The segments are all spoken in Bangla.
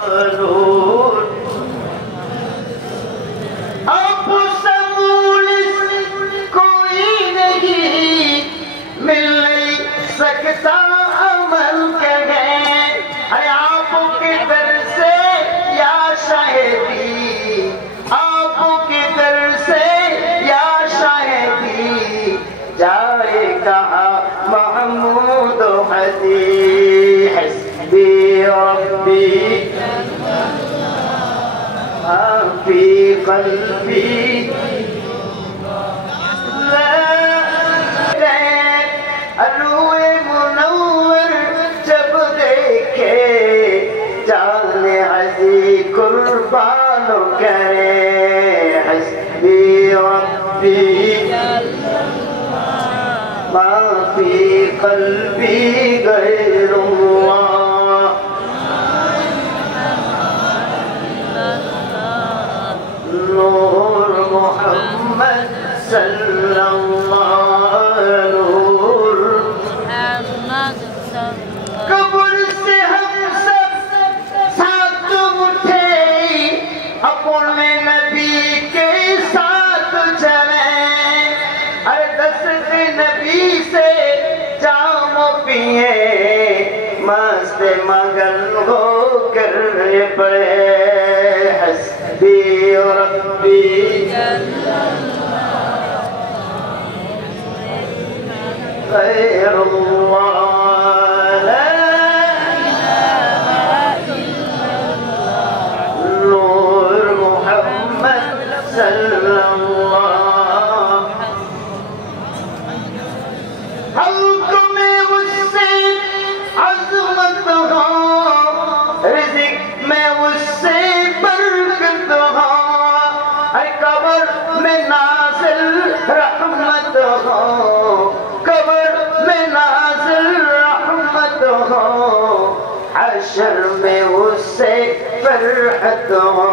अब समूल कोई नहीं मिल नहीं सकता अमल कहे अरे आपके दर से या शायदी आपके दर से या शायदी जाए कहा महमूद हदी हस्बी रब्बी في قلبي अरुए मुनव्वर जब देखे जाने हसी कुर्बान करे हस्बी रब्बी मा फी क़ल्बी गैरुल्लाह नूर मोहम्मद सल्लल्लाहु नूर कब्र से हम सब साथ उठे अपने नबी के साथ चले अरे दस्त नबी से जाम पिए मस्त मगन हो कर पड़े हस्बी रब्बी गैरुल्लाह ला नूर मोहम्मद सल्लल्लाहु हम तुम्हें उससे अज़मत हो रिज़्क़ में उससे बरकत हो कब्र में नाज़िल रहमत हो कब्र में नाज़िल रहमत हो हश्र में उससे फरहत हो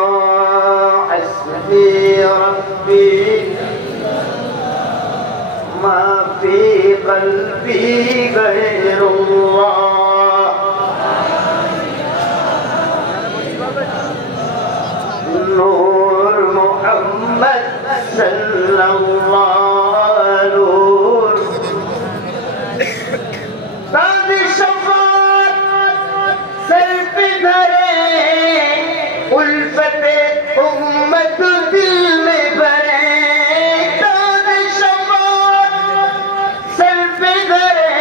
हस्बी रब्बी मा फी क़ल्बी गैरुल्लाह नूर मोहम्मद सल्लल्लाहु नूर ताज शफ़ाअत सर पे धरे उल्फते उम्मत दिल में भरे ताज शफ़ाअत सर पे धरे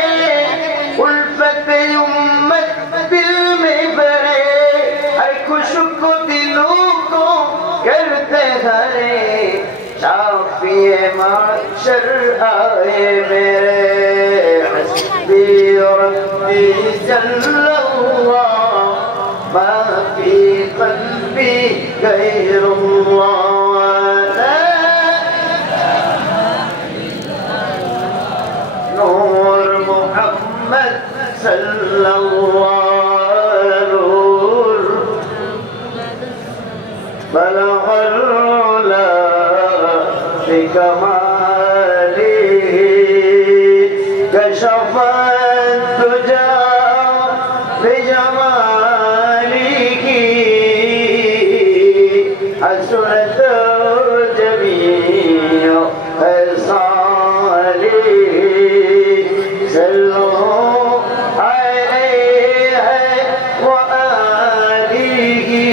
उल्फते उम्मत दिल में भरे हर खुशक दिलों को करते हरे शाफ़िए महशर आए मेरे हस्बी रब्बी जल्लल्लाह मा फी क़ल्बी गैरुल्लाह नूर मोहम्मद सल्लल्लाहु नूर बलगल उला बिकमालिही कशफत तुजा बिजमालिही हसरत जमीओ खसालिही सल्लो अलैहि व आलिही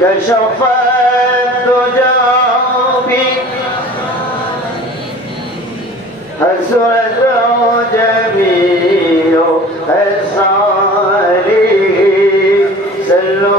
कशफत तुजा भी हसरत जमीओ खसालिही सल्लो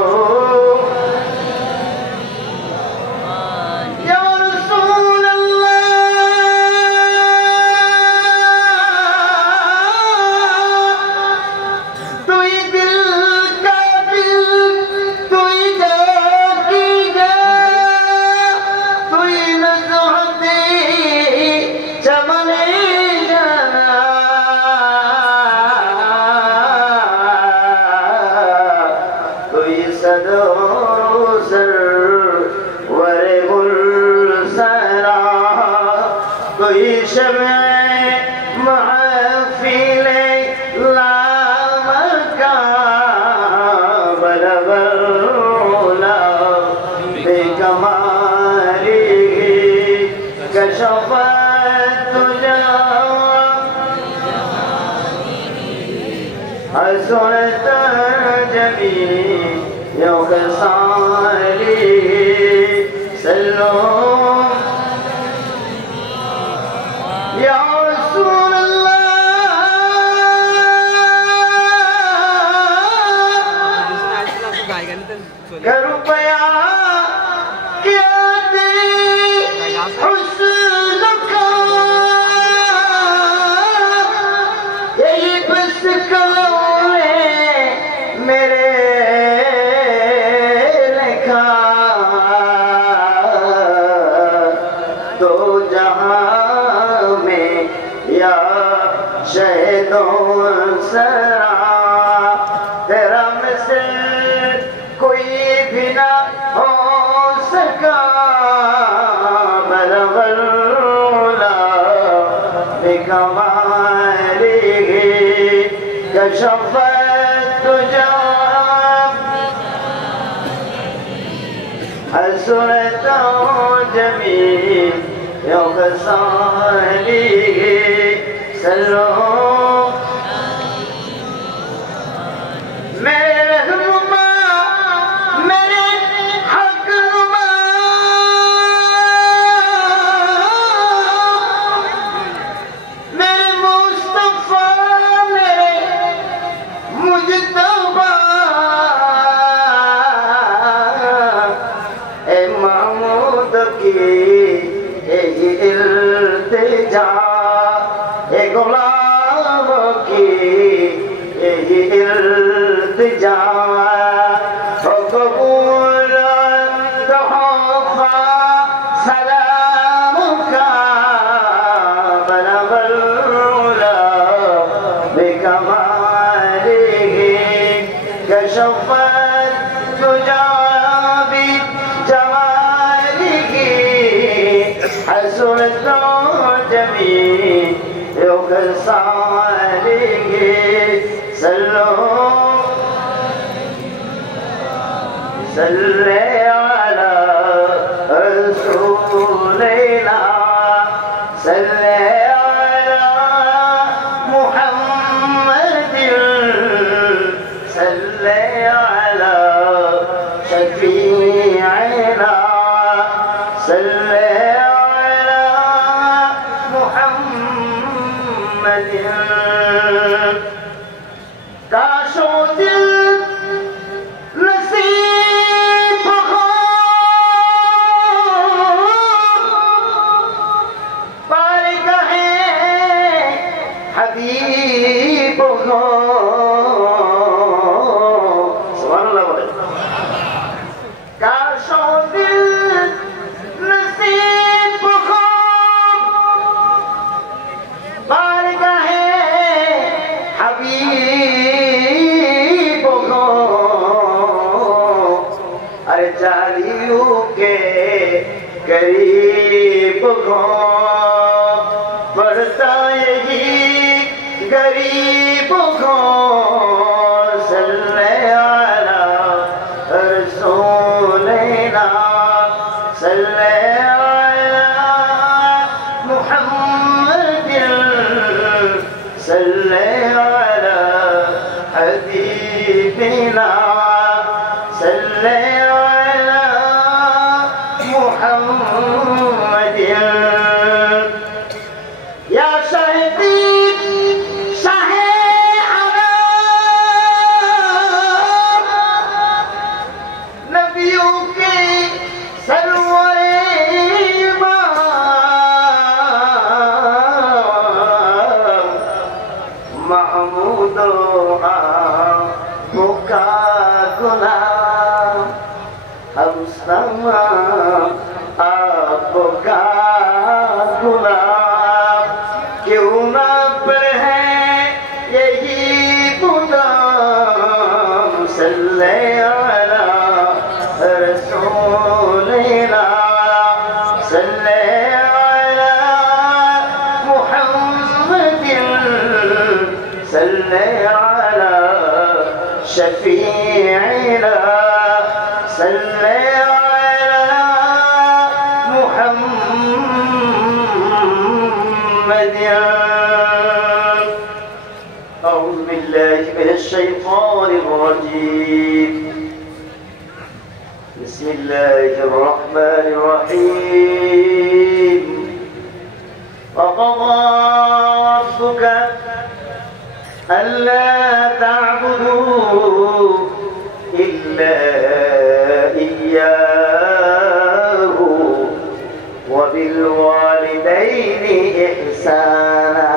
शब महफिल लामका बलवला बेकमाली कशफत तुझा हसरत जमी योगसाली सल्लो या रसूल कृपया क्या तेरी हुस्न का यही बस कलम है मेरे लिखा तो जहां में या शहीदों सरा तेरा मिसल कोई भी ना हो सका बलवला बेकमाली कशफत तुझा हसरत जमी योगसाली सल्लो मेरे रहनुमा मेरे हक़नुमा मेरे मुस्तफा मेरे मुजतबा ए महमूद की यही इल्तिजा ए गुलाम की यही इल्तिजा हो कबूल तोहफा सलाम का बलवला बेकमाली कशफत तुझा भी जमाली हसरत जमी योगसाली सल्लो सल्ले अला रसूलिना सल्ले अला मुहम्मदिन सल्ले अला शफीइना सल्ले अला मुहम्मदिन काशो दिल नसीब हो बारगाहे हबीब हो सुभान अल्लाह बोले काशो दिल नसीब हो बारगाहे हबीब हो अरे जालियों के करीब हो बढ़ता यही गरीब हो सल्ले अला रसूलिना सल्ले अला मुहम्मदिन सल्ले अला हबीबिना सल्ले अला मुहम्मदिन या शाहिदी शाहे अरब नबियों के सरवरे इमाम महमूद आपका गुलाम हम समा आपका गुलाम क्यों ना पढ़े यही गुलाम सल्ले अला रसूलिना सल्ले अला شفيعنا صل على محمد. أعوذ بالله من الشيطان الرجيم. بسم الله الرحمن الرحيم. وقضى ربك ألا تعبدوا إلا إياه وبالوالدين إحسانا.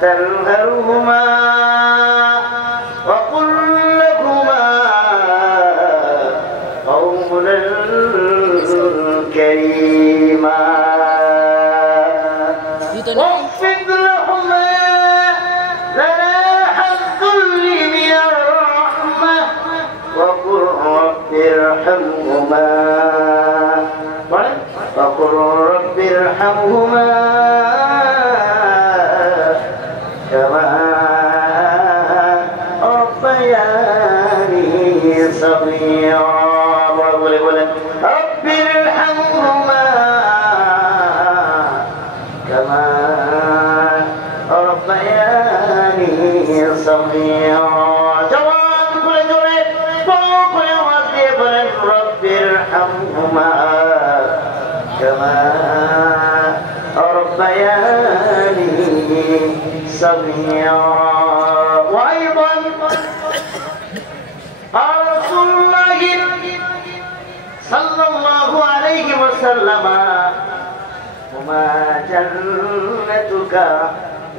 تنهرهما وقل لهما قولا كريما واخفض لهما جناح الذل من الرحمة وقل رب ارحمهما كما ربياني صغيرا. رب ارحمهما كما ربياني صغيرا. جواب كل جريد فوق وظيف رب ارحمهما كما ربياني صغيرا. وأيضا قال رسول الله صلى الله عليه وسلم وما جنتك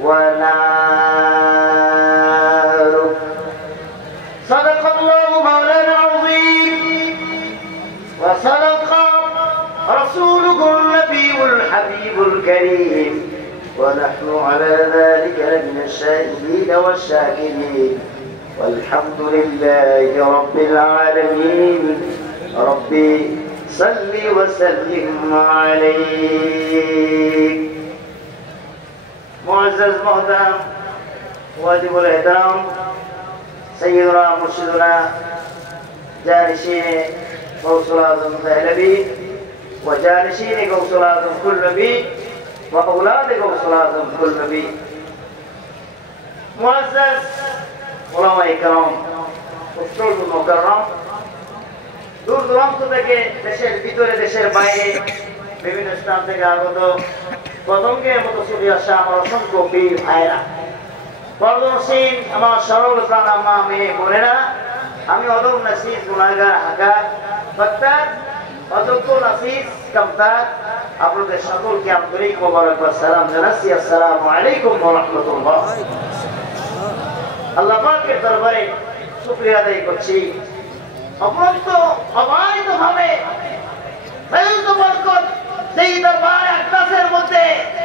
ونارك. صدق الله مولانا العظيم وصدق رسوله النبي الحبيب الكريم ونحن على ذلك لمن الشاهدين والشاكرين والحمد لله رب العالمين. ربي صل وسلم عليك. معزز محترم واجب الاحترام سيدنا مرشدنا جانشين غوث الأعظم الدهلوي وجانشين غوث الأعظم كلبي وأولاد غوث الأعظم كلبي. معزز علماء کرام উত্তর মুকাররম দূর দূরান্ত থেকে দেশের ভিতরে দেশের বাইরে বিভিন্ন স্থান থেকে আগত পতঙ্গের মতো ছুটে আসা আমার অসংখ্য বীর ভাইরা, পর্দনসীন আমার সরল প্রাণ আম্মা মেয়ে বোনেরা, আমি অদম নাসিস গুনাহগার হাকার ফত্তার অযোগ্য নাসিস কামতার আপনাদের সকলকে আন্তরিক মোবারকবাদ সালাম জানাচ্ছি। আসসালামু আলাইকুম ওয়া রাহমাতুল্লাহ। আল্লাহ পাকের দরবারে শুকরিয়া আদায় করছি। অপরন্ত অবারিতভাবে বরকত সেই দরবার আকদাসের মধ্যে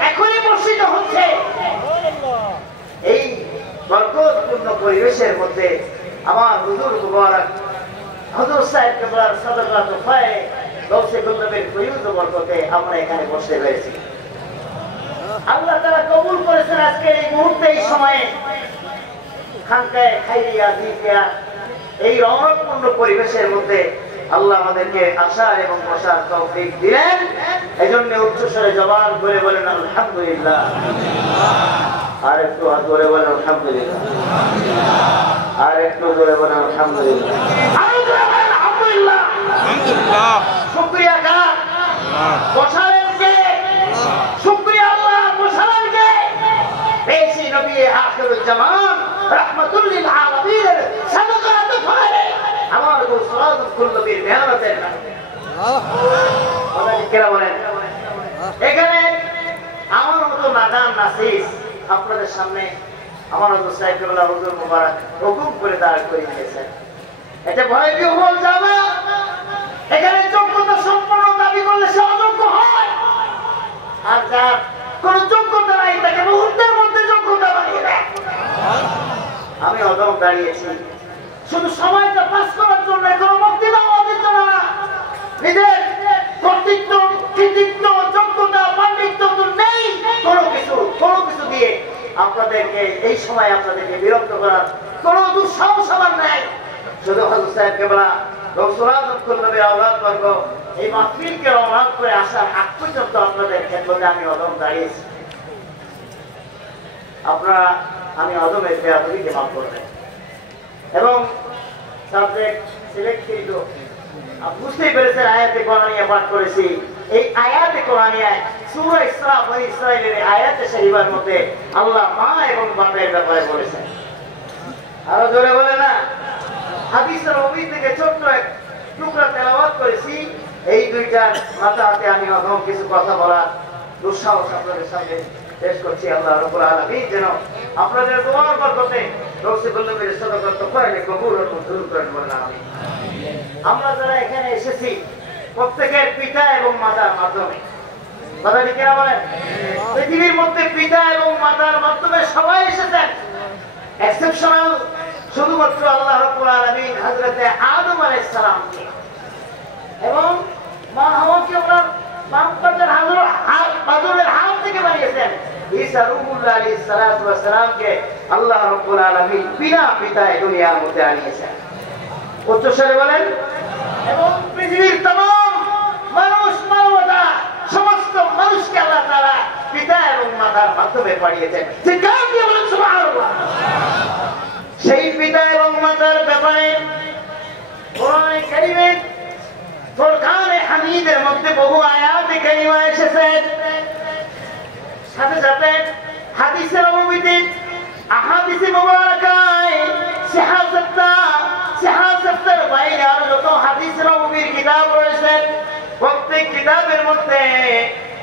এখনই বর্ষিত হচ্ছে। এই বরকতপূর্ণ পরিবেশের মধ্যে আমার হুজুর মুবারক হুজুর সাহেব কেবলার সাদাকা তোফায়ে গৌসে কুতুবের ফয়ুজ বরকতে আমরা এখানে বসে রয়েছি। আল্লাহ তাআলা কবুল করেছেন আজকে এই মুহূর্তে এই সময়ে খানকায়ে খাইরিয়া জিকিয়া এই রহমতপূর্ণ পরিবেশের মধ্যে আল্লাহ আমাদেরকে আসার এবং বসার তৌফিক দিলেন। এজন্য উচ্চস্বরে জবান করে বলেন আলহামদুলিল্লাহ। আর একটু হাত ধরে বলেন আলহামদুলিল্লাহ। আর একটু জোরে বলেন আলহামদুলিল্লাহ। আলহামদুলিল্লাহ। শুকরিয়া কার? বসালেন কে? শুকরিয়া আল্লাহ। বসালেন কে? বেশি নবী আখিরুল জামান রাহমাতুল লিল আলামিন সাদাকা তোফায়ে আমার গোসলাত কুল্লবীর মেহনতের নাম। এখানে আমার মতো নাদান নাসিস আপনাদের সামনে আমার হুজুর সাহেব কেবলা হুজুর মুবারক হুকুম করে দাঁড় করে দিয়েছেন। এটা ভয় বিহ্বল যাবে, এখানে যোগ্যতা সম্পন্ন দাবি করলে সে অযোগ্য হয়, আর যার কোন যোগ্যতা নাই তাকে মুহূর্তের মধ্যে যোগ্যতা বানিয়ে দেয়। আমি অদম দাঁড়িয়েছি শুধু সময়টা পাস করার জন্য, কোনো বক্তৃতা আমাদের জন্য না। নিজের কর্তৃত্ব, কৃতিত্ব, যোগ্যতা, পাণ্ডিত্য তো নেই, কোনো কিছু দিয়ে আপনাদেরকে এই সময় আপনাদেরকে বিরক্ত করার কোনো দুঃসাহস আমার নেই। শুধু হযরত সাহেব কেবলা রাসূল আযম নবীর আওলাদ বর্গ এই মাহফিলকে রওনা করে আসার আগ পর্যন্ত আপনাদের খেদমতে আমি অদম দাঁড়িয়েছি। আপনারা আমি অদমের বেয়াদবিকে মাফ করবেন এবং সাবজেক্ট সিলেক্ট বুঝতেই পেরেছেন। আয়াতে কোরআনিয়া পাঠ করেছি। এই আয়াতে কোরআনিয়ায় সূরা ইসরা বনী ইসরাঈলের আয়াতে শরীফের মধ্যে আল্লাহ মা এবং বাপের ব্যাপারে বলেছেন। আরো জোরে বলে না। হাদিসের নবী থেকে ছোট্ট এক টুকরা তেলাওয়াত করেছি। এই দুইটার মাথাতে আমি অদম কিছু কথা বলার দুঃসাহস আপনাদের সামনে পেশ করছি। আল্লাহ রাব্বুল আলামিন যেন আপনাদের দোয়ার বরকতে রাসূলুল্লাহ সাল্লাল্লাহু আলাইহি ওয়াসাল্লাম কবুল ও মঞ্জুর করেন বলেন আমিন। আমরা যারা এখানে এসেছি প্রত্যেকের পিতা এবং মাতার মাধ্যমে, কথা ঠিক না বলেন? পৃথিবীর মধ্যে পিতা এবং মাতার মাধ্যমে সবাই এসেছেন। এক্সেপশনাল শুধুমাত্র আল্লাহ রাব্বুল আলামিন হযরত আদম আলাইহিস সালামকে এবং মা হাওয়াকে ওনার বাম পাশের হাজরের হাত থেকে বানিয়েছেন। ঈসা রূহুল্লাহ আলাইহিস সালাতু ওয়াস সালামকে আল্লাহ রাব্বুল আলামিন বিনা পিতায় দুনিয়ার মধ্যে আনিয়েছেন। উচ্চস্বরে বলেন। এবং পৃথিবীর तमाम মানুষ, মানবতা, সমস্ত মানুষকে আল্লাহ তাআলা পিতা এবং মাতার মাধ্যমে পাঠিয়েছেন। ঠিক কি বলেন সুবহানাল্লাহ। সেই পিতা এবং মাতার ব্যাপারে কোরআনে কারীমে ফুরকানে হামিদের মধ্যে বহু আয়াতে কারিমা এসেছে। সাথে সাথে হাদিসে নববীতে আহাদিসে মুবারাকায় সিহাসাত্তার বাইরে আর যত হাদিস নববীর কিতাব রয়েছে প্রত্যেক কিতাবের মধ্যে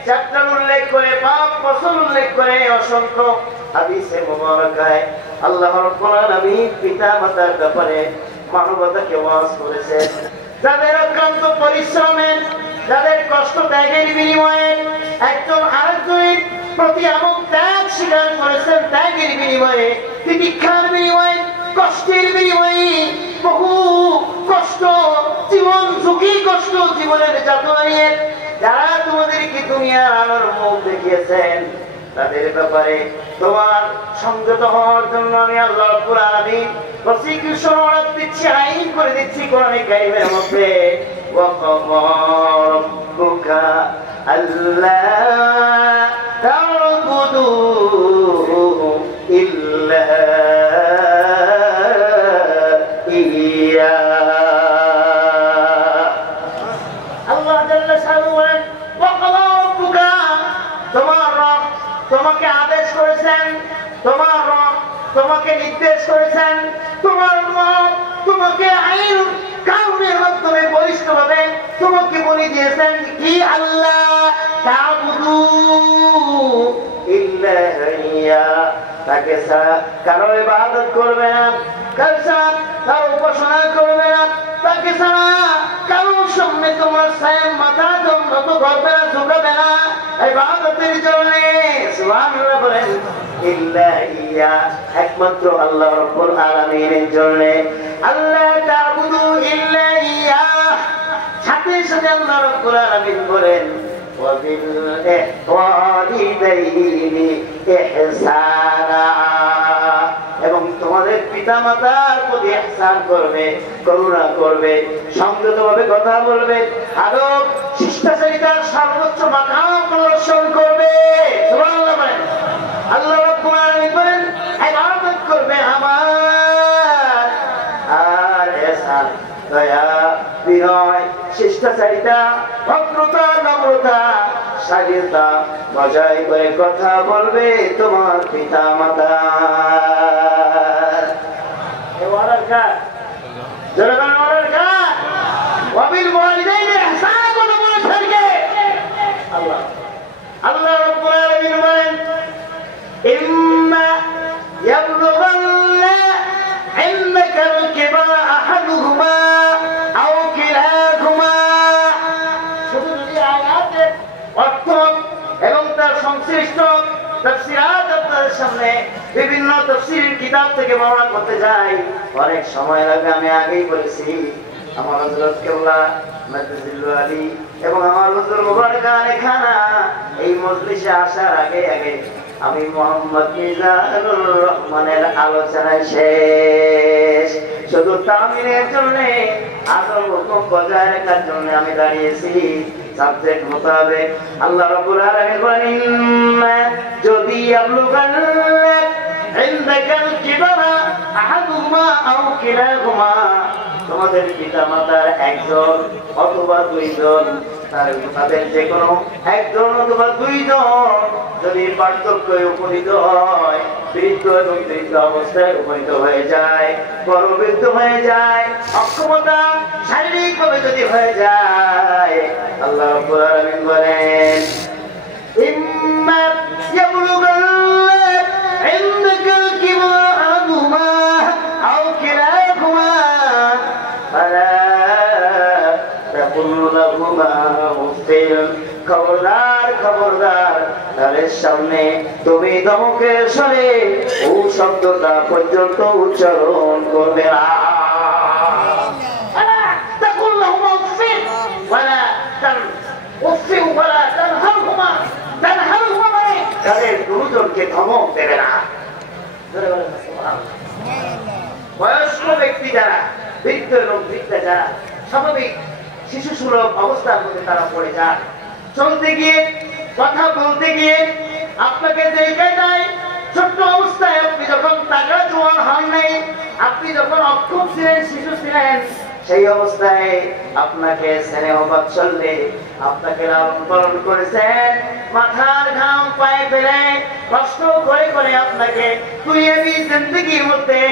চ্যাপ্টার উল্লেখ করে, পাপ ফসল উল্লেখ করে অসংখ্য হাদিসে মুবারাকায় আল্লাহ রাব্বুল আলামিন পিতা মাতার ব্যাপারে মানবতাকে ওয়াজ করেছেন। যাদের অক্লান্ত পরিশ্রমে, যাদের কষ্ট ত্যাগের বিনিময়ে একজন আরেকজনের প্রতি এমন ত্যাগ স্বীকার করেছেন, ত্যাগের বিনিময়ে, তিতিক্ষার বিনিময়ে, কষ্টের বিনিময়ে, বহু কষ্ট, জীবন ঝুঁকি, কষ্ট, জীবনের যাতনা নিয়ে যারা তোমাদেরকে দুনিয়ার আলোর মুখ দেখিয়েছেন তাদের ব্যাপারে তোমার সংযত হওয়ার জন্য আমি আল্লাহ রাব্বুল আলামিন প্রসিকিউশন অর্ডার দিচ্ছি, আইন করে দিচ্ছি কোরআনে কারীমের মধ্যে। ওয়া ক্বাদা রাব্বুকা আল্লা তা'বুদু ইল্লা ইয়্যা। আল্লাহ জাল্লা শানুহু বলেন ওয়া ক্বাদা রাব্বুকা, তোমার রব তোমাকে আদেশ করেছেন, তোমার রব তোমাকে নির্দেশ করেছেন, তোমার রব তোমাকে আইন কানুনের মাধ্যমে বলিষ্ঠভাবে তোমাকে বলে দিয়েছেন কি আল্লাহ তা'বুদু ইল্লা ইয়্যা, তাকে ছাড়া কারো ইবাদত করবে না, কারো ছাড়া কারো উপাসনা করবে না, তাকে ছাড়া কারো সামনে তোমার ছায়া মাথা নত করবে না, ঝুঁকাবে না ইবাদতের জন্য। সুবহানাল্লাহ বলেন। ইল্লা ইয়্যা, একমাত্র আল্লাহ রাব্বুল আলামিনের জন্য। আল্লাহ তা'বুদু ইল্লা ইয়্যা, সাথে সাথে আল্লাহ রাব্বুল আলামিন বলেন ওয়াবিল ওয়ালিদাইনি ইহসানা, এবং তোমাদের পিতামাতার প্রতি ইহসান করবে, করুণা করবে, সংযতভাবে কথা বলবে, আদব শিষ্টাচারিতার সর্বোচ্চ মাকাম প্রদর্শন করবে। সুবহানাল্লাহ বলেন। আল্লাহ রাব্বুল আলামিন বলেন ইবাদত করবে আমার, আর ইহসান, দয়া, বিনয়, শিষ্টাচারিতা, ভদ্রতা, নম্রতা, শালীনতা বজায় করে কথা বলবে তোমার পিতা মাতা। অর্ডার কার? জনগণ অর্ডার কার? ওয়াবিল ওয়ালিদাইনি ইহসানা কথা বলেছেন কে? আল্লাহ। আল্লাহ রাব্বুল আলামিন বলেন ইম্মা ইয়াবলুগান্না ইনদাকাল কিবারা আহাদুহুমা আও কিলাহুমা সংশ্লিষ্ট তাফসীরাত আপনাদের সামনে বিভিন্ন তাফসীরের কিতাব থেকে বর্ণনা করতে যাই, অনেক সময় লাগে। আমি আগেই বলেছি, আমার হযরত কেবলা মাদ্দাজিল্লাহ আলী এবং আমার হুজুর মুবারক আলী খানা এই মজলিসে আসার আগে আগে আমি মোহাম্মদ মিজানুর রহমানের আলোচনায় শেষ। শুধু তামিলের জন্য আদব হুকুম বজায় রাখার জন্য আমি দাঁড়িয়েছি। সাবজেক্ট মোতাবেক আল্লাহ রাব্বুল আলামিন বলেন, যদি আবলুগান ইনদাকাল কিবারা আহাদুহুমা আও কিলাহুমা, তোমাদের পিতা মাতার একজন অথবা দুইজন, তাদের যে কোনো একজন অথবা দুইজন যদি পার্থক্যে উপনীত হয়, বৃদ্ধ এবং বৃদ্ধ অবস্থায় উপনীত হয়ে যায়, বয়োবৃদ্ধ হয়ে যায়, অক্ষমতা শারীরিকভাবে যদি হয়ে যায়, আল্লাহ রাব্বুল আলামিন বলেন, ইম্মা ইয়াবলুগান্না ইনদাকাল কিবারা আহাদুহুমা আও কিলাহুমা ফালা তাকুল লাহুমা উফিন। খবরদার খবরদার, তাদের সামনে তুমি ধমকের স্বরে ও শব্দটা পর্যন্ত উচ্চারণ করবে না। তাকুল লাহুমা উফিন ওয়ালা উফিন ওয়ালা তানহারহুমা। তানহারহুমা মানে তাদের দুজনকে ধমক দেবে না। বয়স্ক ব্যক্তি যারা, বৃদ্ধ এবং বৃদ্ধা যারা স্বাভাবিক শিশু সুলভ অবস্থার মধ্যে তারা পড়ে যায়, চলতে গিয়ে কথা বলতে গিয়ে আপনাকে জায়গায় দেয়। ছোট্ট অবস্থায় আপনি যখন টাকা জোয়ান হন নাই, আপনি যখন অক্ষম ছিলেন, শিশু ছিলেন, সেই অবস্থায় আপনাকে স্নেহ বাৎসল্যে আপনাকে লালন পালন করেছেন, মাথার ঘাম পায়ে ফেলে কষ্ট করে করে আপনাকে দুনিয়াবি জিন্দেগির মধ্যে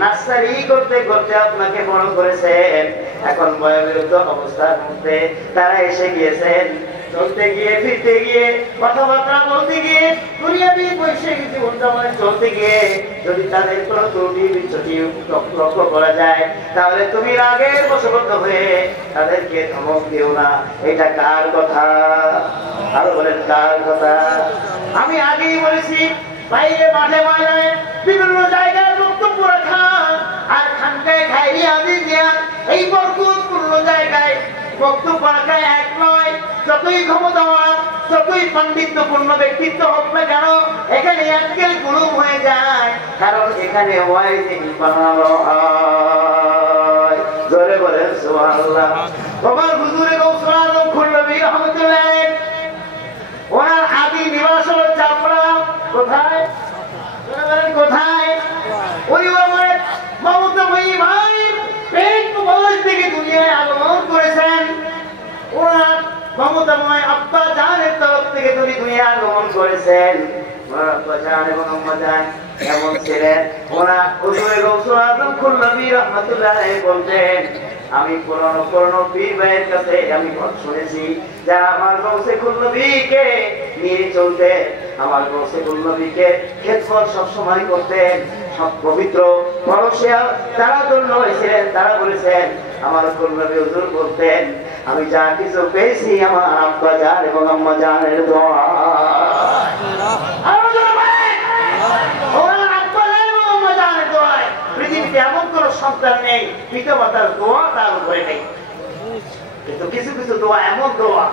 নার্সারি করতে করতে আপনাকে বড় করেছেন। এখন বয়োবৃদ্ধ অবস্থার মধ্যে তারা এসে গিয়েছেন, চলতে গিয়ে ফিরতে গিয়ে কথাবার্তা বলতে গিয়ে দুনিয়াবি বৈষয়িক জীবন যাপনে চলতে গিয়ে যদি তাদের কোনো ত্রুটি বিচ্যুতি লক্ষ্য করা যায়, তাহলে তুমি রাগের বশবর্তী হয়ে তাদেরকে ধমক দিও না। এটা কার কথা? আরো বলেন কার কথা? আমি আগেই বলেছি, বাইরে মাঠে ময়দানে বিভিন্ন জায়গায় বক্তব্য রাখা আর খানকায় খাইরি আদি দেয়া, এই বরকতপূর্ণ জায়গায় বক্তব্য রাখা এক নয়। যতই ক্ষমতাবান, যতই পাণ্ডিত্যপূর্ণ ব্যক্তিত্ব হোক না কেন, এখানে আজকাল গুরুম হয়ে যায়, কারণ এখানে ওয়াইজিং বানানো হয়। জোরে বলেন সুবহানাল্লাহ। আমার হুজুরে গৌসুল আজম খুরনবী রহমাতুল্লাহ আলাইহি, ওনার আদি নিবাস হলো চাপড়া। কোথায়? কোথায়? ওই আমার মমতাময়ী ভাই পেট বয়স থেকে দুনিয়ায় আগমন করেছেন। ওনার মমতাময় আব্বা জানের তরফ থেকে দুনিয়ায় আগমন করেছেন। ওনার আব্বা জান এবং আম্মা জান এমন ছিলেন, ওনার হুজুরে গৌসুল আজম খুরনবী রহমাতুল্লাহ আলাইহি বলতেন, আমি পুরনো পীর ভাইয়ের কাছে আমি শুনেছি, যারা আমার গৌসে খুরনবীকে নিয়ে চলতেন, আমার গৌসে খুরনবীকে খেদমত সবসময় করতেন, সব পবিত্র পরশিয়া তারা ধন্য হয়েছিলেন। তারা বলেছেন, আমার খুরনবী হুজুর বলতেন, আমি যা কিছু পেয়েছি আমার আব্বা জান এবং আম্মা জানের দোয়া। পৃথিবীতে এমন কোন সন্তান নেই পিতা মাতার দোয়া তার উপরে নেই, কিন্তু কিছু কিছু দোয়া এমন দোয়া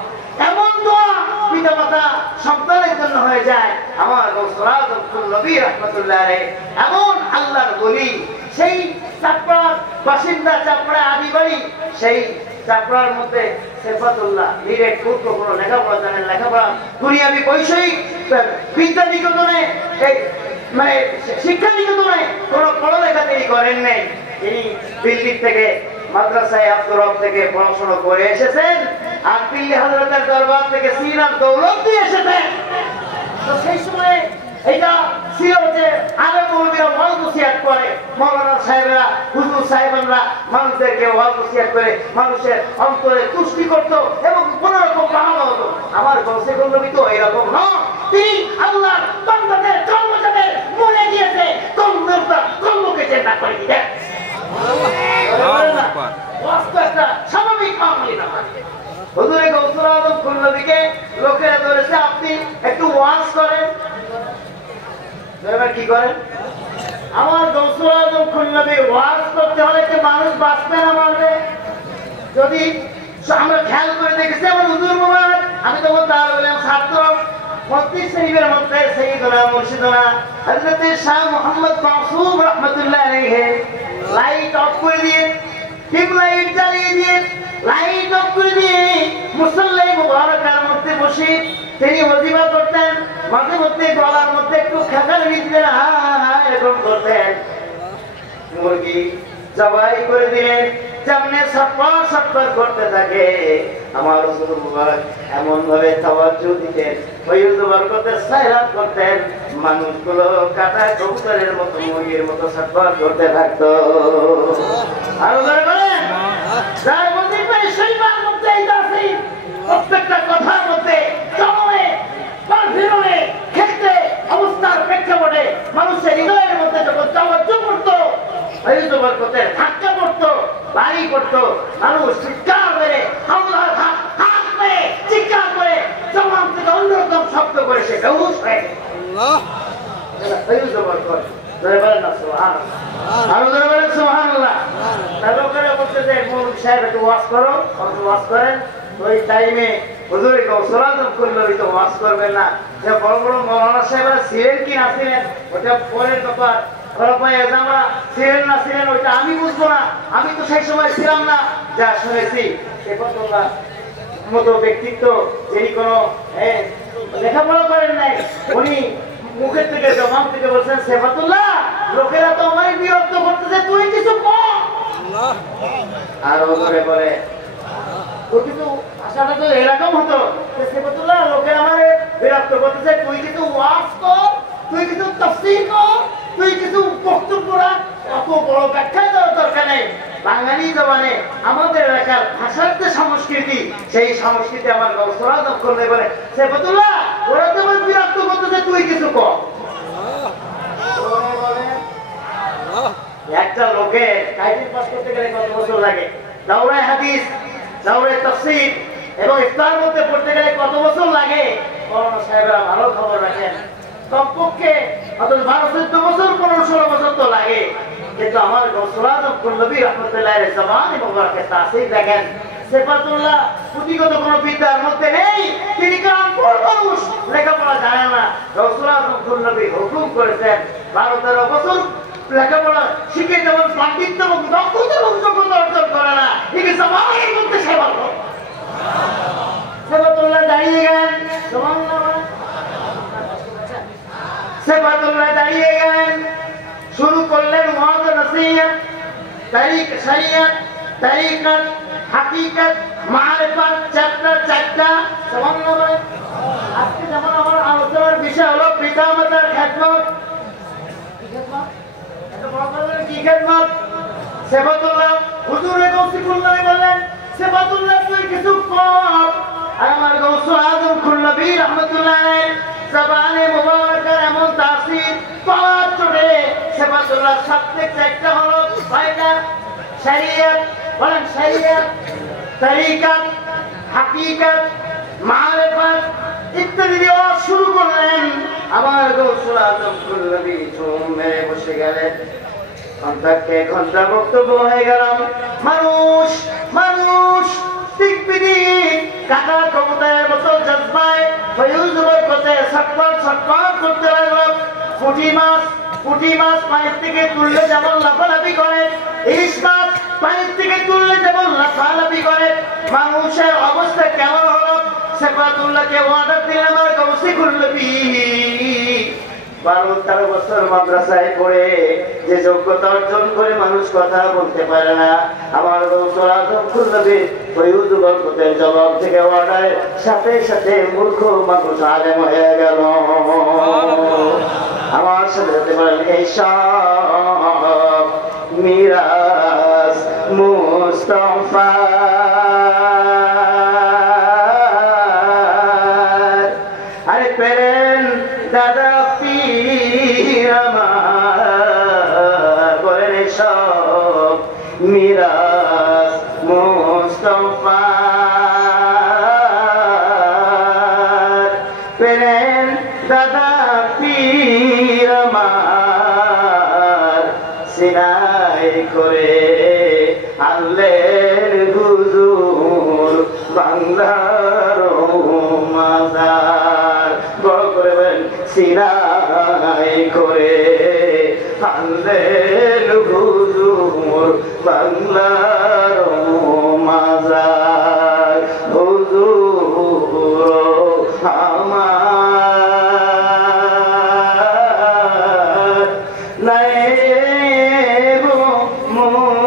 পিতা মাতা সন্তানের জন্য হয়ে যায়। আমার গৌসুল আজম খুরনবী রাহমাতুল্লাহ আলাইহি এমন আল্লাহর ওলি, সেই চাপড়ার বাসিন্দা, চাপড়া আদি বাড়ি, সেই চাপড়ার মধ্যে সেফাতুল্লাহ নিরেট গুরুত্বপূর্ণ লেখাপড়া জানেন, লেখাপড়া দুনিয়াবি বৈষয়িক বিদ্যা নিকেতনে, এই মানে শিক্ষা নিকেতনে কোনো পড়ালেখা তিনি করেন নাই। তিনি দিল্লি থেকে মাদ্রাসায় আব্দুর রব থেকে পড়াশোনা করে এসেছেন, আর দিল্লি হযরতের দরবার থেকে সিনার দৌলত দিয়ে এসেছেন। তো সেই সময় এটা ছিল যে আগে মৌলবীরা ওয়াজ নসিহত করে, মৌলানা সাহেবরা, হুজুর সাহেবরা মানুষদেরকে ওয়াজ নসিহত করে মানুষের অন্তরে তুষ্টি করতো এবং কোনো রকম বাহানা হতো। আমার গৌসে খুরনবী তো এরকম নয়, তিনি আল্লাহর বান্দাদের কর্মচারীদের মনে গিয়েছে কর্মকে চিন্তা করে দিতেন। স্বাভাবিক মামলি না। হুজুরে গৌসুল আজম খুরনবীকে লোকেরা ধরেছে, আপনি একটু ওয়াজ এবার কি করেন? আমার গৌসুল আজম খুলনাবি ওয়াজ করতে হলে কি মানুষ বাঁচবে না মারবে? যদি আমরা খেয়াল করে দেখেছি আমার হুজুর মুবারক, আমি তখন তার বললাম ছাত্র, মসজিদ শরীফের মধ্যে সাইয়্যিদুনা মুর্শিদুনা হযরত শাহ মোহাম্মদ মাসুম রাহমাতুল্লাহ আলাইহি লাইট অফ করে দিয়ে, টিম লাইট জ্বালিয়ে দিয়ে, লাইট অফ করে দিয়ে মুসল্লাই মুবারকের মধ্যে বসে তিনি ওয়াজিফা করতেন। মাঝে মধ্যে গলার মধ্যে একটু খাঁকার দিতেন, হা হা এরকম করতেন। মুরগি জবাই করে দিলেন, যেমনি সটপট সটপট করতে থাকে আমার হুজুর মুবারক এমন ভাবে তাওয়াজ্জু দিতেন, ওই হুজুর বরকতে সায়রাত করতেন, মানুষগুলো কাটা কবুতরের মতো মুরগির মতো সটপট করতে থাকতো। আর বলেন যার মধ্যে শৈবাল মধ্যে আছে, প্রত্যেকটা কথার মধ্যে চমনে পারফিরনে ক্ষেত্রে অবস্থার প্রেক্ষাপটে মানুষের হৃদয়ের মধ্যে যখন তাওয়াজ্জু করতো, ওই হুজুর বরকতে ধাক্কা পড়তো, বাড়ি করতো, মানুষ চিৎকার করে হামলা হাত মেরে চিৎকার করে জবান থেকে অন্যরকম শব্দ করে সে বেহুশ হয়ে ওই টাইমে হুজুর গৌসুল আজম খুলনাবি তো ওয়াজ করবেন না, যে বড় বড় মৌলানা সাহেবরা ছিলেন কি না ছিলেন ওটা পরের ব্যাপার। ছিলেন না ছিলেন ওইটা আমি বুঝবো না, আমি তো সেই সময় ছিলাম না। যা শুনেছি মতো ব্যক্তিত্ব, যিনি কোনো লেখাপড়া করেন নাই, উনি মুখের থেকে জবান থেকে বলছেন, সেফাতুল্লাহ লোকেরা তো আমায় বিরক্ত করতেছে, তুই কিছু কর। আর ওরে বলে তো কিন্তু আশাটা তো এরকম হতো, সেফাতুল্লাহ লোকে আমার বিরক্ত করতেছে, তুই কিছু ওয়াজ কর, তুই কিছু তাফসীর কর, তুই কিছু বক্তব্য রাখ, অত বড় ব্যাখ্যা দেওয়ার দরকার নেই। বাঙালি জবানে আমাদের এলাকার ভাষার যে সংস্কৃতি, সেই সংস্কৃতি আমার গৌসুল আজম করলে বলে, সেফাতুল্লাহ ওরা তো আমার বিরক্ত করতেছে, তুই কিছু কর। একটা লোকের টাইটেল পাস করতে গেলে কত বছর লাগে? দাওরায়ে হাদিস, দাওরায়ে তাফসীর এবং ইফতার মধ্যে পড়তে গেলে কত বছর লাগে? মৌলানা সাহেবরা ভালো খবর রাখেন, কমপক্ষে 12-14 বছর, 15-16 বছর তো লাগে। কিন্তু আমার গৌসুল আজম খুলনাবি রাহমাতুল্লাহ আলাইহি জবান এবং বরকত তাসির দেখেন, সেফাতুল্লাহ পুঁথিগত কোনো বিদ্যার মধ্যে নেই, তিনি কারণ মানুষ লেখাপড়া জানেন না। গৌসুল আজম খুলনাবি হুকুম করেছেন 12-13 বছর লেখাপড়া শিখে যেমন পাণ্ডিত্য এবং দক্ষতা এবং যোগ্যতা অর্জন করে না, ঠিক আছে আমাদের মধ্যে সেবা করো। সেফাতুল্লাহ দাঁড়িয়ে গেলেন, সেফাতুল্লাহ দাঁড়িয়ে গেলেন, শুরু করলেন ওয়াজ নসিহত, তারিক শরিয়ত, তরিকত, হাকিকত, মারিফত, চারটা সুবহানাল্লাহ। আজকে যেমন আমার আলোচনার বিষয় হলো পিতামাতার খেদমত। কি খেদমত? এটা বড় বড় কি খেদমত? সেফাতুল্লাহ হুজুরে গৌসি খুলনাবি বললেন, সেফাতুল্লাহ তুই কিছু কর। আর আমার গৌসুল আজম খুলনাবি রাহমাতুল্লাহ আলাইহি জবানে মুবারাকার এমন তাসির পাওয়ার চোটে সেফাতুল্লাহ সবথেকে চারটা হলো কয়টা? শরিয়ত, বলেন শরিয়ত, তরিকত, হাকিকত, মারিফত ইত্যাদি দিয়ে শুরু করলেন। আমার গৌসুল আজম খুলনাবি চুম মেরে বসে গেলেন। ঘন্টাকে ঘন্টা বক্তব্য হয়ে গেলাম, মানুষ মানুষ কাটা কবুতরের মতো জজবায় ফয়ুজ বরকতে ছটপট ছটপট করতে লাগলো। পুঁটি মাছ পানির থেকে তুললে যেমন লাফালাফি করে, ইলিশ মাছ পানির থেকে তুললে যেমন লাফালাফি করে, মানুষের অবস্থা কেমন হলো? সেফাতুল্লাহকে অর্ডার দিলেন আমার গৌসি খুলনাবি 12-13 বছর মাদ্রাসায় পড়ে যে যোগ্যতা অর্জন করে মানুষ কথা বলতে পারে না, আমার গৌসুল আজম খুলনাবি ওই হুজুর বরকতের জবাব থেকে অর্ডারের সাথে সাথে মূর্খ মানুষ আলেম হয়ে গেল। আমার সাথে সাথে বলেন, এই সব মিরাস মুস্তাফা আরে পেরেন দাদা পীর আমার, বলেন সব মিরাস মুস্তাফা পেরেন দাদা পীর আমার সিনাই করে আনলেন হুজুর বাংলার মাজার। বড় করে বলেন সিনাই করে আনলেন হুজুর বাংলার মাজার। হুজুর আমার নায়েব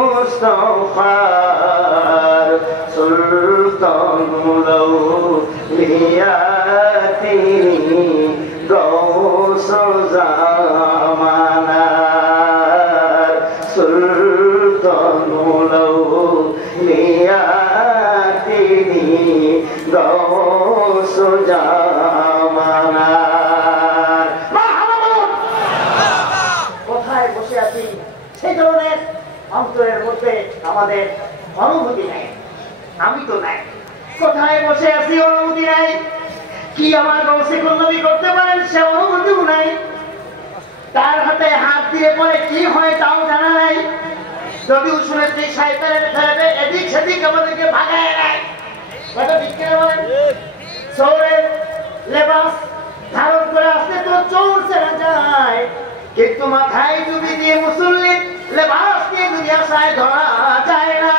মুস্তাফার সুলতানুল আউলিয়া তিনি গৌস জামানার সুলতানুল আউলিয়া তিনি গৌস জামানার। কোথায় বসে আছি সেই ধরনের অন্তরের মধ্যে আমাদের অনুভূতি নেই, আমি তো নাই। কোথায় বসে আছি অনুভূতি নাই, কি আমার গৌসে নবী করতে পারেন সে অনুভূতিও নাই, তার হাতে হাত দিয়ে পরে কি হয় তাও জানা নাই। যদিও শুনেছি শয়তানের ফেলে এদিক সেদিক আমাদেরকে ভাগায় নেয়, কথা ঠিক কিনা বলেন? চোরের লেবাস ধারণ করে আসতে তো চোর চেনা যায়, কিন্তু মাথায় টুপি দিয়ে মুসল্লির লেবাস দিয়ে দুনিয়া সায় ধরা যায় না।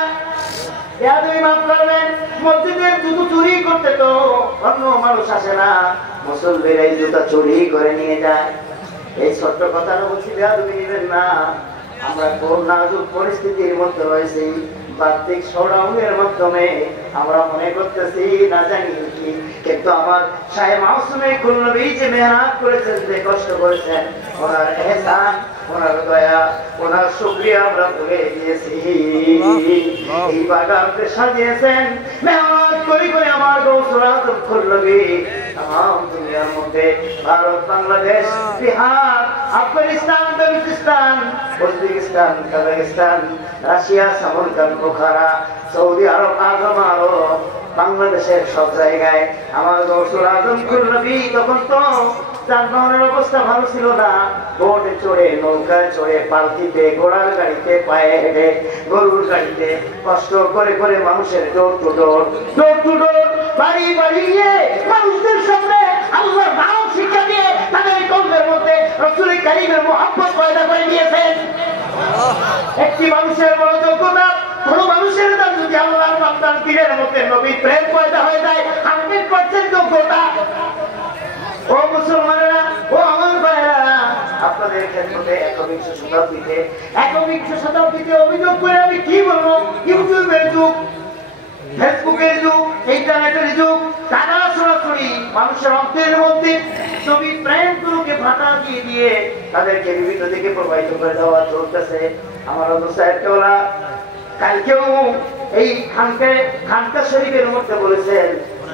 তুমি মাফ করবেন, মসজিদের জুতো চুরি করতে তো অন্য মানুষ আসে না, মুসল্লির এই জুতা চুরি করে নিয়ে যায়। এই ছোট্ট কথাটা বলছি, তুমি নেবেন না। আমরা কোন নাজুক পরিস্থিতির মধ্যে রয়েছি, বাহ্যিক শোডাউনের মাধ্যমে আমরা মনে করতেছি না জানি কি, কিন্তু আমার সাহেব মাসুমে নবী যে মেহনত করেছেন, যে কষ্ট করেছেন, ওনার এহসান, ওনার দয়া, ওনার শুকরিয়া আমরা ভুলে গিয়েছি। এই বাগানকে সাজিয়েছেন মেহনত করে করে আমার গৌসুল আজম নবী তাম দুনিয়ার মধ্যে Bharat, Bangladesh, Bihar, Afghanistan, Baluchistan, Uzbekistan, Kazakhstan, Russia, Samarkand, Bukhara, Saudi Arab, আজম আরব, বাংলাদেশের সব জায়গায় আমার গৌসুল আজম নবী তখন তো যানবাহনের অবস্থা ভালো ছিল না, বোটে চড়ে, নৌকায় চড়ে, পালকিতে, ঘোড়ার গাড়িতে, পায়ে হেঁটে, গরুর গাড়িতে কষ্ট করে করে মানুষের ডোর টু ডোর বাড়ি বাড়ি গিয়ে মানুষদের সামনে আল্লাহর নাম শিক্ষা দিয়ে তাদের কলবের মধ্যে রাসূল কারীমের মুহাব্বত পয়দা করে দিয়েছেন। একটি মানুষের বড় যোগ্যতা, কোন মানুষের দ্বারা যদি আল্লাহর বান্দার দিলের মধ্যে নবী প্রেম পয়দা হয়ে যায় 100% যোগ্যতা। ও মুসলমানেরা, ও আমার ভাইরা, আপনাদের ক্ষেত্রে একবিংশ শতাব্দীতে অভিযোগ করে আমি কি বলবো? ইউটিউবের যুগ, ফেসবুকের যুগ, ইন্টারনেটের যুগ, তারা সরাসরি মানুষের অন্তরের মধ্যে ছবি প্রেমগুলোকে ভাটা দিয়ে দিয়ে তাদেরকে বিভিন্ন দিকে প্রবাহিত করে দেওয়া চলতেছে। আমার সাহেবকেওয়ালা কালকেও এই খানকা শরীফের মধ্যে বলেছেন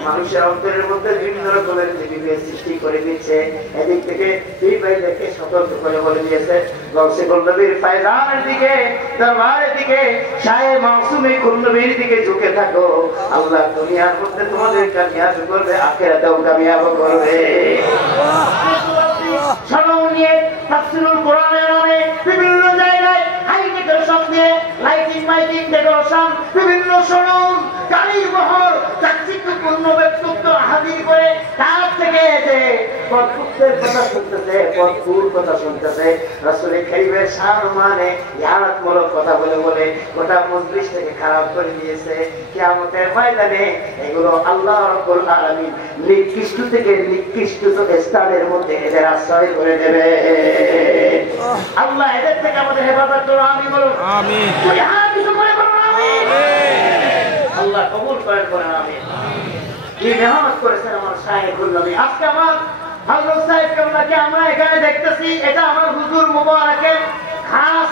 মানুষের অন্তরের মধ্যে বিভিন্ন রকমের বিভেদ সৃষ্টি করে দিচ্ছে। এদিক থেকে দুই ভাইদেরকে সতর্ক করে বলে দিয়েছে গৌসে নবীর ফায়জানের দিকে, দরবারের দিকে, শায়ে মাসুমে নবীর দিকে ঝুঁকে থাকো, আল্লাহ দুনিয়ার মধ্যে তোমাদের কামিয়াব করবে, আখিরাতেও কামিয়াব করবে। শোনো নিয়ে তাফসীরুল কোরআনের নামে বিভিন্ন জায়গায় হাই ডেকোরেশন দিয়ে লাইটিং মাইটিং ডেকোরেশন, বিভিন্ন শোরুম, গাড়ির বহর, চাকচিক্যপূর্ণ ব্যক্তিত্ব হাজির করে তার থেকে এসে পদপুত্রের কথা শুনতেছে, পদপুর কথা শুনতেছে, রাসূল কারীমের সম্মানে ইহানাতমূলক কথা বলে বলে গোটা মজলিস থেকে খারাপ করে দিয়েছে। কিয়ামতের ময়দানে এগুলো আল্লাহ রাব্বুল আলামিন নিকৃষ্ট থেকে নিকৃষ্ট স্থানের মধ্যে এদের আশ্রয় করে দেবে। আল্লাহ এদের থেকে আমাদের হেফাজত করো, আমিন বলুন। আমিন। তুই হাত কিছু করে বলুন আমিন। আল্লাহ কবুল করেন, বলেন আমিন। কি মেহনত করেছেন আমার শায়েখুল নবী। আজকে আমার হযরত সাহেব কেবলাকে আমরা এখানে দেখতেছি, এটা আমার হুজুর মুবারকের খাস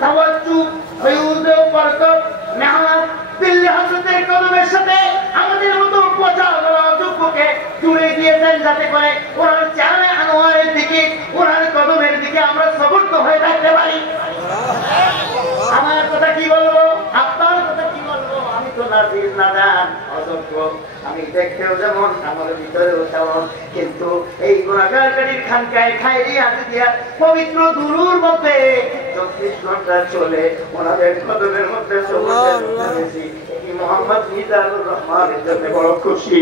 তাওয়াজ্জু, ফয়ুজ, বরকত, মেহনত, দিল্লি হযরতের কদমের সাথে আমাদের মতো 50 যুবককে জুড়ে দিয়েছেন, যাতে করে ওনার চারে আনোয়ারের দিকে, ওনার কদমের দিকে আমরা সবর্ত হয়ে থাকতে পারি। আমার কথা কি বলবো, আপনার কথা কি বলবো, আমি তো নাজির নাদান অযোগ্য, আমি দেখতেও যেমন আমার ভিতরেও তেমন, কিন্তু এই গুণাগার গাড়ির খানকায় খাইরিয়া দিয়া পবিত্র দুরুর মধ্যে 24 ঘন্টা চলে ওনাদের কদমের মধ্যে চলেছি। এই মোহাম্মদ মিজানুর রহমানের জন্য বড় খুশি।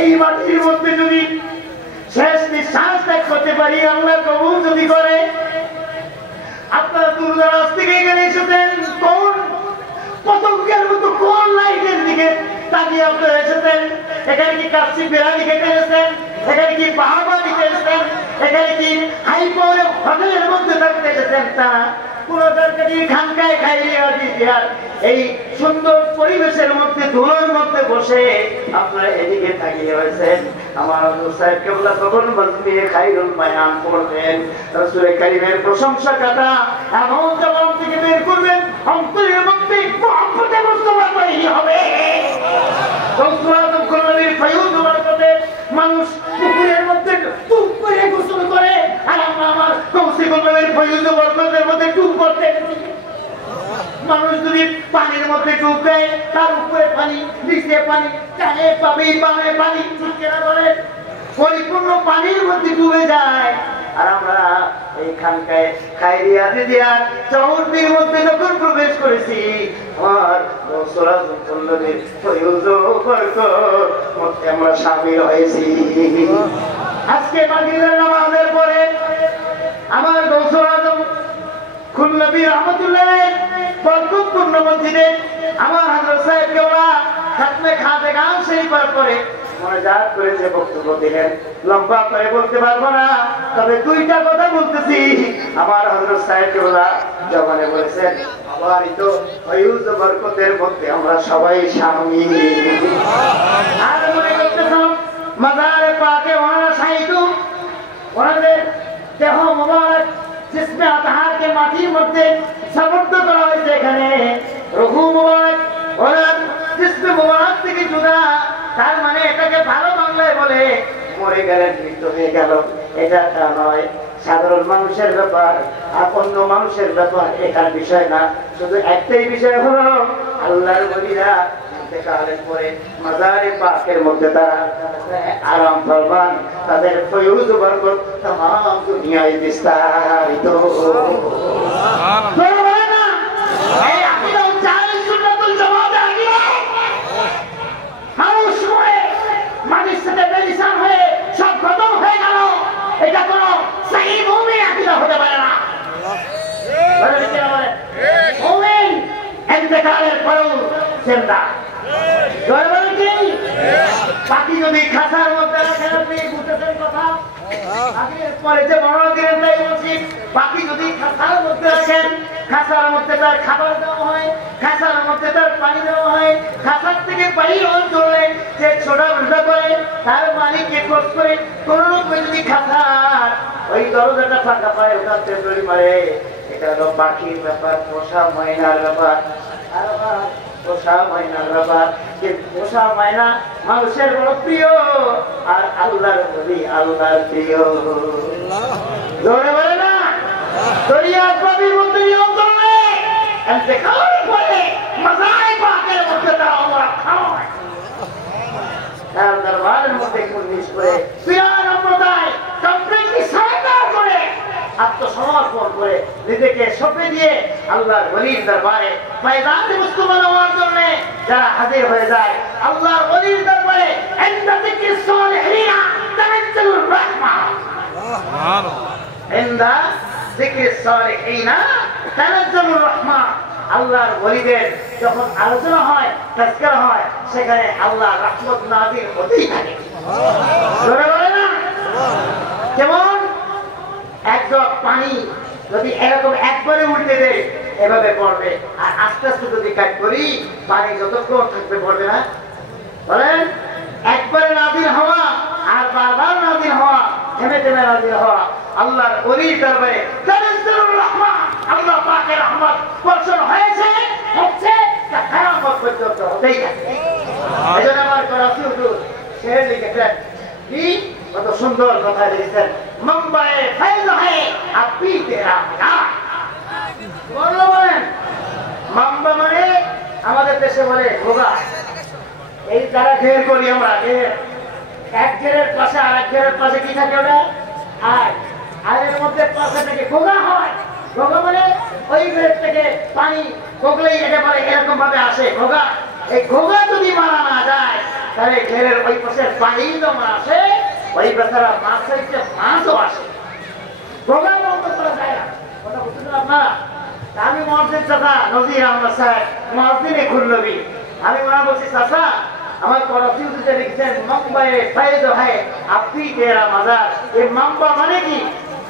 এই মাটির মধ্যে যদি শেষ নিঃশ্বাস ত্যাগ করতে পারি, আল্লাহ কবুল যদি করে, আপনারা দূরদরাজ থেকে এখানে এসেছেন কোন পতঙ্গের মতো কোন লাইটের দিকে তাকিয়ে আপনারা এসেছেন? এখানে কি কাচ্চি বিরানি খেতে এসেছেন? এখানে কি বাহাবা দিতে এসেছেন? এখানে কি হাই পাওয়ারের হোটেলের মধ্যে থাকতে এসেছেন? তা খানকায় খাইয়ে এই সুন্দর পরিবেশের মধ্যে ধুলোর মধ্যে বসে আপনারা এদিকে তাকিয়ে রয়েছেন। আমার হুজুর সাহেব কেবলা তখন বলতে খাইরুল বায়ান পড়বেন, রাসূল কারীমের প্রশংসা কথা এমন জবান থেকে বের করবেন, অন্তরের মধ্যে মুহাব্বতে মুস্তাফা তৈরি হবে। মানুষ পুকুরের মধ্যে টুপ করে গোসল করে, আর আমরা আমার কৌশিকুল্লাহের ফয়ুজ বরকতের মধ্যে টুপ করতে। মানুষ যদি পানির মধ্যে ডুব দেয়, তার উপরে পানি, নিচে পানি, ডানে পানি, বামে পানি, চুটকেরা বলে পরিপূর্ণ পানির মধ্যে ডুবে যায়। আর আমরা এই খানকায় খাইরিয়া দিদিয়ার চৌহদ্দির মধ্যে যখন প্রবেশ করেছি, আমার সরাসরি ফয়ুজ বরকত মধ্যে আমরা শামিল হয়েছি। আজকে মাগরিবের নামাজের পরে আমার গৌসুল আজম খুলনবী রহমতুল্লাহ বরকতপূর্ণ মসজিদে আমার হযরত সাহেব কেওলা খাতমে খাতেগান শরীফের পরে মুনাজাত করেছে, বক্তব্য দিলেন। লম্বা করে বলতে পারবো না, তবে দুইটা কথা বলতেছি। আমার হযরত সাহেব কেওলা জবানে বলেছেন, আমারই তো ফয়ুজ বরকতের মধ্যে আমরা সবাই শামিল। আর মনে করতেছেন মাজারে পাকে ওনারা শাহিদ, ওনাদের দেহ মোবারক जिसमें আতহার কে মাটির মধ্যে সাবদ্ধ করা হয়েছে, এখানে রুহু মোবারক ওনার জিসমে মোবারক থেকে জুদা। তার মানে এটাকে ভালো বাংলায় বলে মরে গেলেন, মৃত্যু হয়ে গেল, এটা তা নয়। সাধারণ মানুষের ব্যাপার, অন্য মানুষের ব্যাপার, এটার বিষয় না। শুধু একটাই বিষয় হলো আল্লাহর ওলিরা ইন্তেকালের পরে মাজারে পাকের মধ্যে তারা আরাম ফরমান, তাদের ফয়ুজ বরকত तमाम দুনিয়ায় বিস্তারিত। মানুষ হয়ে মানুষের সাথে বেলিসান হয়ে সব খতম হয়ে গেল, এটা কোন সহি মুমিন আকীদা হতে পারে না। মুমিন ইন্তেকালের পরেও জিন্দা। পাখি যদি খাঁচার মধ্যে রাখেন, আপনি বুঝতেছেন কথা? পরে যে বর্ণনা দিলেন তাই বলছি, পাখি যদি খাঁচার মধ্যে রাখেন, খাঁচার মধ্যে তার খাবার দেওয়া হয়, খাঁচার মধ্যে তার পানি দেওয়া হয়, খাঁচার থেকে বাইরে অঞ্চলে যে ছোটাফেরা করে তার মালিককে খোঁজ করে কোন রূপে যদি খাঁচার ওই দরজাটা ফাঁকা পায়, ওখান থেকে দড়ি মারে। এটা হলো পাখির ব্যাপার, পোষা ময়নার ব্যাপার। পোষা ময়নার ব্যাপার, পোষা ময়না মানুষের বড় প্রিয়, আর আল্লাহর নবী আল্লাহর প্রিয়। জোরে বলে না, দরিয়া পাবির মধ্যে অন্তরে ইন্তেকাল করে মাজারে পাকের মধ্যে তারা রাখা হয়। তার দরবারের মধ্যে কুর্নিশ করে বিরাট অম্রতায় কমপ্লিটলি সারেন্ডার করে, আত্মসমর্পণ করে, নিজেকে সঁপে দিয়ে আল্লাহর ওলির দরবারে ময়দানে মুসলমান হওয়ার জন্য যারা হাজির হয়ে যায়, আল্লাহর ওলির দরবারে ইনদা যিকরিস সালিহিনা তানাজ্জালুর রাহমা, ইনদা যিকরিস সালিহিনা তানাজ্জালুর রাহমা। আল্লাহর ওলিদের যখন আলোচনা হয়, তাজকিরা হয়, সেখানে আল্লাহর রহমত নাযিল হতেই থাকে। জোরে বলে না, যেমন এক জগ পানি যদি এরকম একবারে উল্টে দেয় এভাবে পড়বে, আর আস্তে আস্তে যদি কাজ করি পানি যতক্ষণ থাকবে পড়বে না। বলেন, একবারে নাযিল হওয়া আর বারবার নাযিল হওয়া, থেমে থেমে নাযিল হওয়া। আল্লাহর ওলির দরবারে তানাজ্জালুর রাহমা, আল্লাহ পাকের রহমত বর্ষণ হয়েছে, হচ্ছে, তা কিয়ামত পর্যন্ত হতেই থাকবে। এজন্য আমার করাচি হুজুর শের লিখেছেন, কি কত সুন্দর কথা লিখেছেন, মুম্বাই ফেজ হ্যায় আপনি তেরা মিনার। বলেন মাম্বা মানে আমাদের দেশে বলে ঘোগা। এই যারা ঘের করি আমরা, এক ঘেরের পাশে আর এক ঘেরের পাশে কি থাকে ওটা? আয়ের মধ্যে পাশে থেকে ঘোগা হয়। ঘোগা মানে ওই ঘের থেকে পানি ঘোগলেই একেবারে এরকম ভাবে আসে ঘোগা। এই ঘোগা যদি মারা না যায় তাহলে ঘেরের ওই পাশে পানি যেমন আসে, ওই বেচারা মাছ হইতে মাছও আসে। ঘোগা বন্ধ করা যায় না, কথা বুঝতে আপনারা? আমি মসজিদ চাচা নজির আহমদ সাহেব মসজিদে খুলনবী, আমি ওনার বলছি চাচা আমার করাচিতে লিখছেন মুম্বাইয়ে ফায়দ হয় আপনি তেরা মাজার। এই মাম্বা মানে কি?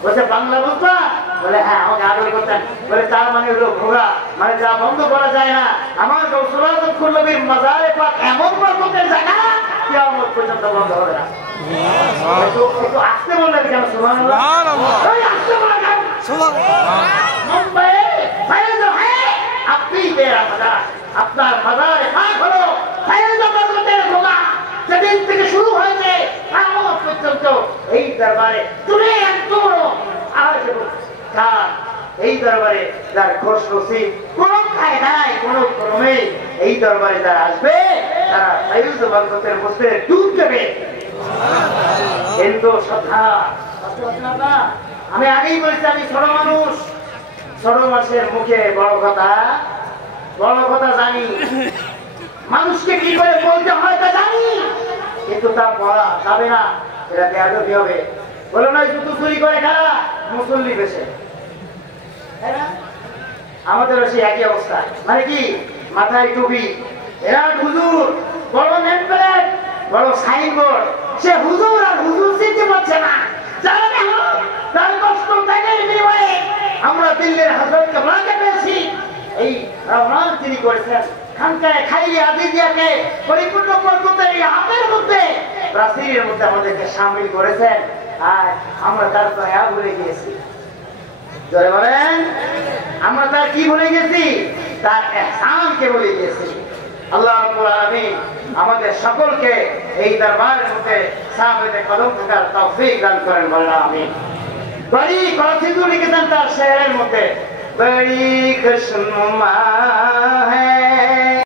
বলছে বাংলা বুঝবা? বলে হ্যাঁ, আমাকে আদর করতেন। বলে তার মানে হলো ঘোড়া, মানে যা বন্ধ করা যায় না। আমার গৌসুল আজম খুলনবীর মাজারে পাক এমন বরকতের জায়গা কিয়ামত পর্যন্ত বন্ধ হবে না। একটু আসতে বললেন কেন? সুবহানাল্লাহ, আসতে বললেন কেন? সুবহানাল্লাহ। মুম্বাইয়ে ফায়দ হয় আপনি তেরা মাজার, আপনার মাজারে পাক হলো ফায়দ বরকতের ঘোড়া। যেদিন থেকে শুরু হয়েছে কিয়ামত পর্যন্ত এই দরবারে তুমি একদম আজ কার এই দরবারে যার খোঁজ নসিব কোন কায়দায় কোন ক্রমে এই দরবারে যারা আসবে তারা ফায়দ বরকতের মধ্যে ডুব দেবে। কিন্তু শ্রদ্ধা, আমি আগেই বলেছি আমি ছোট মানুষ, ছোট মানুষের মুখে বড় কথা জানি, মানুষকে কি করে বলতে হয় তা জানি, কিন্তু তা বলা যাবে না, এটা বেয়াদবি হবে। বলো না জুতো চুরি করে খারা মুসল্লি বেশে, আমাদেরও সেই একই অবস্থা। মানে কি মাথায় টুপি, এরা হুজুর, বড় নেম প্লেট, বড় সাইনবোর্ড, সে হুজুর আর হুজুর চিনতে পারছে না। তার কষ্ট ত্যাগের বিনিময়ে আমরা দিল্লির হযরত কেবলাকে পেয়েছি। এই রওনা তিনি করেছেন খানকায় খাইয়ে আজিজিয়াকে পরিপূর্ণ করতে এই হাতের মধ্যে প্রাচীরের মধ্যে আমাদেরকে শামিল করেছেন। আর আমরা তার দয়া ভুলে গিয়েছি। জোরে বলেন, আমরা তার কি ভুলে গেছি? তার ইহসানকে ভুলে গেছি। আল্লাহ রাব্বুল আলামিন আমাদের সকলকে এই দরবারের মধ্যে সাহাবায়ে কদম থাকার তৌফিক দান করেন, বলেন আমিন। বড়ি করাচিতে লিখেছেন তার শেরের মধ্যে, বড়ি খুশনুমা